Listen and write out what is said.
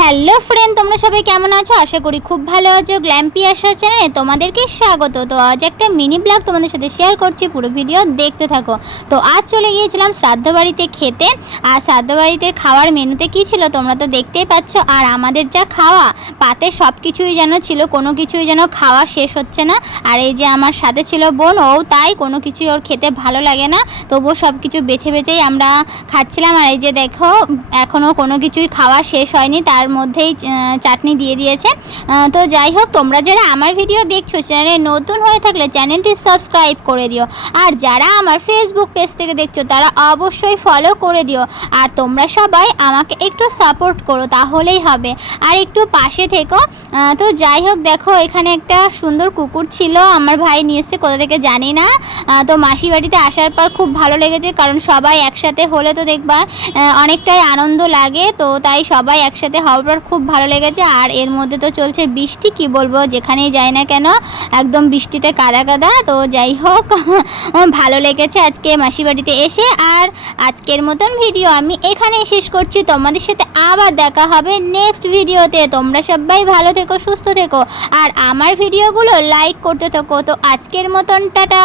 Hello friend, তোমরা সবাই কেমন আছো? আশা করি খুব ভালো আছো। গ্ল্যাম্পি আসার চ্যানেলে তোমাদেরকে স্বাগত। তো আজ একটা মিনি ব্লগ তোমাদের সাথে শেয়ার করছি, পুরো ভিডিও দেখতে থাকো। তো আজ চলে গিয়েছিলাম শ্রাদ্ধ বাড়িতে খেতে। আর শ্রাদ্ধ বাড়িতে খাওয়ার মেনুতে কি ছিল তোমরা তো দেখতেই পাচ্ছ। আর আমাদের যা খাওয়া, পাতে সব কিছুই যেন ছিল, কোনো কিছুই যেন খাওয়া শেষ হচ্ছে না। আর এই যে আমার সাথে ছিল বোন, ও তাই কোনো কিছুই ওর খেতে ভালো লাগে না। তবুও সব কিছু বেছে বেছেই আমরা খাচ্ছিলাম। আর এই যে দেখো এখনও কোনো কিছুই খাওয়া শেষ হয়নি। তার মধ্যেই চাটনি দিয়ে দিয়েছে। তো যাই হোক, তোমরা যারা আমার ভিডিও দেখছ, চ্যানেলে নতুন হয়ে থাকলে চ্যানেলটি সাবস্ক্রাইব করে দিও। আর যারা আমার ফেসবুক পেজ থেকে দেখছ, তারা অবশ্যই ফলো করে দিও। আর তোমরা সবাই আমাকে একটু সাপোর্ট করো, তাহলেই হবে। আর একটু পাশে থেকো। তো যাই হোক, দেখো, এখানে একটা সুন্দর কুকুর ছিল। আমার ভাই নিয়ে এসছে, কোথা থেকে জানি না। তো মাসি বাড়িতে আসার পর খুব ভালো লেগেছে, কারণ সবাই একসাথে হলে তো দেখবা অনেকটাই আনন্দ লাগে। তো তাই সবাই একসাথে হওয়ার পর খুব ভালো লেগেছে। আর এর মধ্যে তো চলছে বৃষ্টি, কি বলব, যেখানেই যাই না কেন, একদম বৃষ্টিতে কাদা কাদা। তো যাই হোক, ভালো লেগেছে আজকে মাসি বাড়িতে এসে। আর আজকের মতন ভিডিও আমি এখানেই শেষ করছি। তোমাদের সাথে আবার দেখা হবে নেক্সট ভিডিওতে। তোমরা সবাই ভালো থেকো, সুস্থ থেকো। আর আমার ভিডিওগুলো লাইক করতে থাকো। তো আজকের মতন, টাটা।